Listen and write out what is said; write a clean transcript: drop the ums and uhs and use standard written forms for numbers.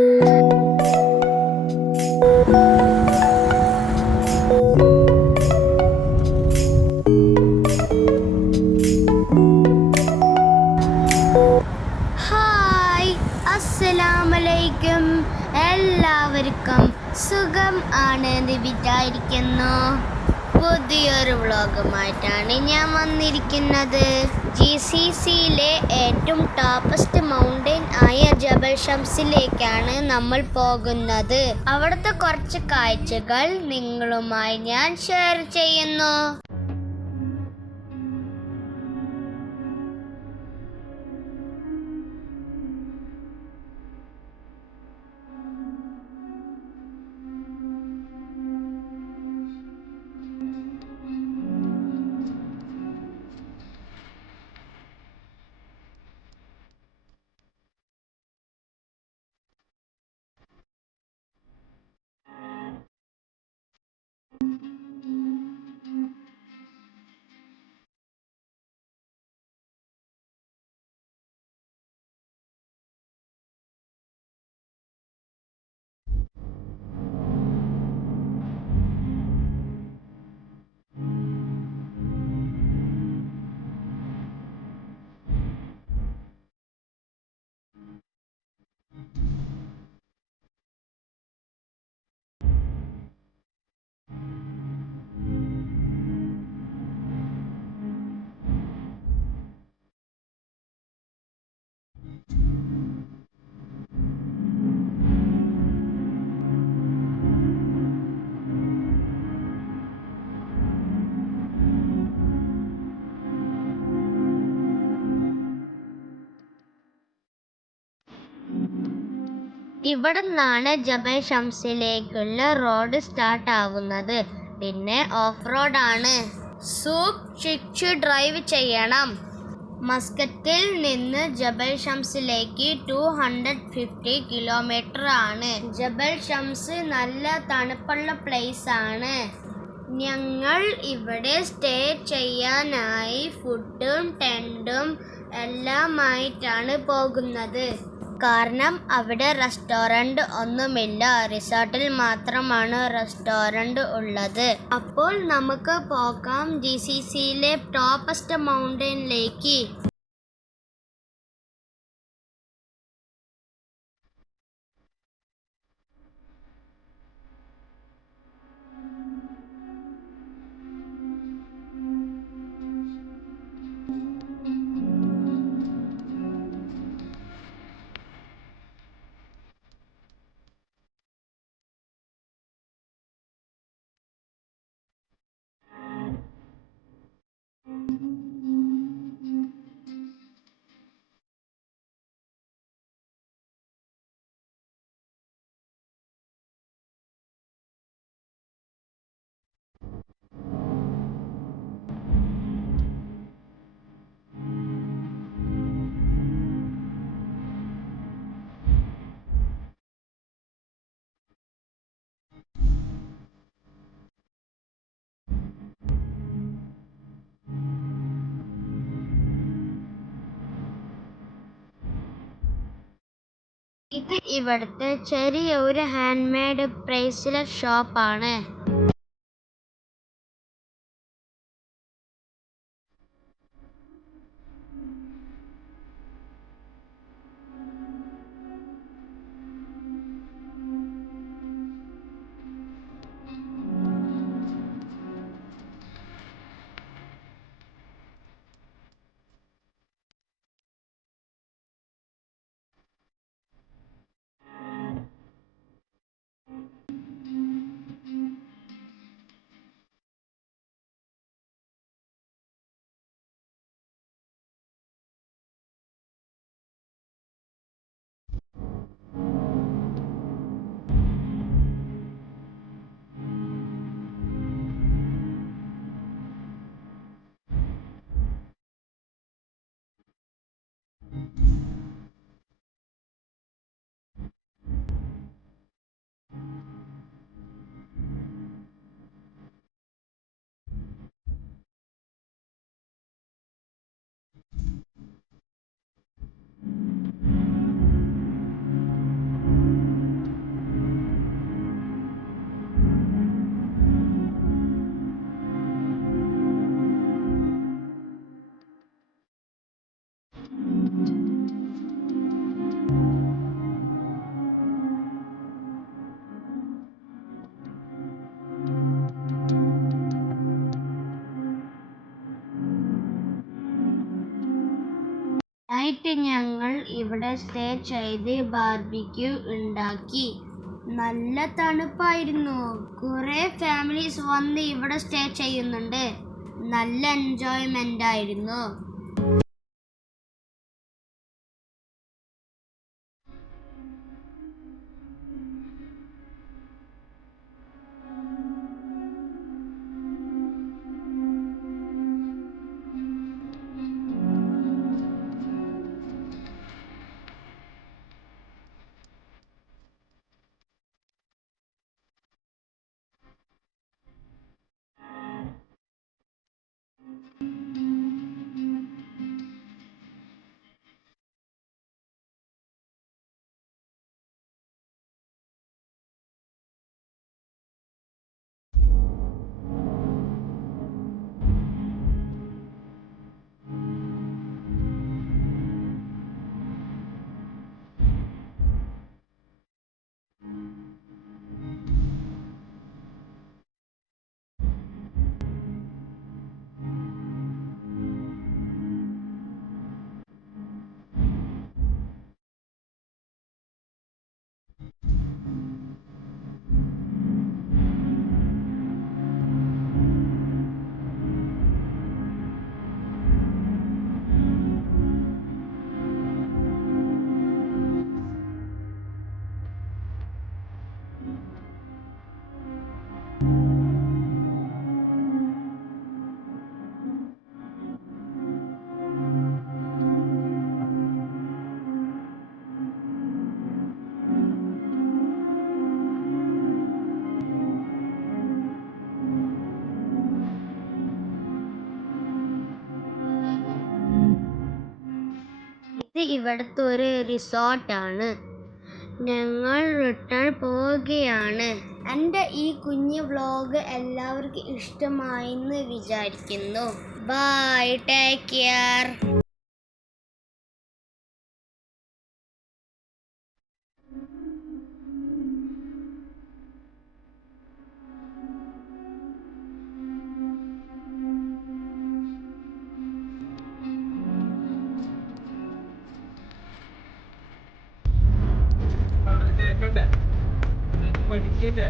Hi, അസ്സലാമലൈക്കും. എല്ലാവർക്കും സുഖം ആണെന്ന് വിചാരിക്കുന്നു. പുതിയൊരു വ്ളോഗുമായിട്ടാണ് ഞാൻ വന്നിരിക്കുന്നത്. GCCയിലെ ഏറ്റവും ടോപ്പസ്റ്റ് മൗണ്ടൻ ആയ ജബൽ ഷംസിലേക്കാണ് നമ്മൾ പോകുന്നത്. അവിടുത്തെ കുറച്ച് കാഴ്ചകൾ നിങ്ങളുമായി ഞാൻ ഷെയർ ചെയ്യുന്നു. ഇവിടെ നിന്നാണ് ജബൽ ഷംസിലേക്കുള്ള റോഡ് സ്റ്റാർട്ട് ആവുന്നത്. പിന്നെ ഓഫ് റോഡാണ്. സൂക്ഷിച്ചു ഡ്രൈവ് ചെയ്യണം. മസ്കറ്റിൽ നിന്ന് ജബൽ ഷംസിലേക്ക് 250 കിലോമീറ്റർ ആണ്. ജബൽ ഷംസ് നല്ല തണുപ്പുള്ള പ്ലേസ് ആണ്. ഞങ്ങൾ ഇവിടെ സ്റ്റേ ചെയ്യാനായി ഫുഡും ടെൻറ്റും എല്ലാമായിട്ടാണ് പോകുന്നത്. കാരണം അവിടെ റെസ്റ്റോറൻറ്റ് ഒന്നുമില്ല. റിസോർട്ടിൽ മാത്രമാണ് റെസ്റ്റോറൻറ്റ് ഉള്ളത്. അപ്പോൾ നമുക്ക് പോകാം GCCയിലെ ടോപ്പസ്റ്റ് മൗണ്ടനിലേക്ക്. ഇത് ഇവിടുത്തെ ചെറിയ ഒരു ഹാൻഡ് മെയ്ഡ് ബ്രേസ്ലെറ്റ് ഷോപ്പാണ്. നൈറ്റ് ഞങ്ങൾ ഇവിടെ സ്റ്റേ ചെയ്ത് ബാർബിക്യൂ ഉണ്ടാക്കി. നല്ല തണുപ്പായിരുന്നു. കുറെ ഫാമിലീസ് വന്ന് ഇവിടെ സ്റ്റേ ചെയ്യുന്നുണ്ട്. നല്ല എൻജോയ്മെന്റ് ആയിരുന്നു. ഇത് ഇവിടുത്തെ ഒരു റിസോർട്ടാണ്. ഞങ്ങൾ റിട്ടേൺ പോവുകയാണ്. എൻ്റെ ഈ കുഞ്ഞു വ്ലോഗ് എല്ലാവർക്കും ഇഷ്ടമായെന്ന് വിചാരിക്കുന്നു. Bye, take care. പഠിക്കട്ടെ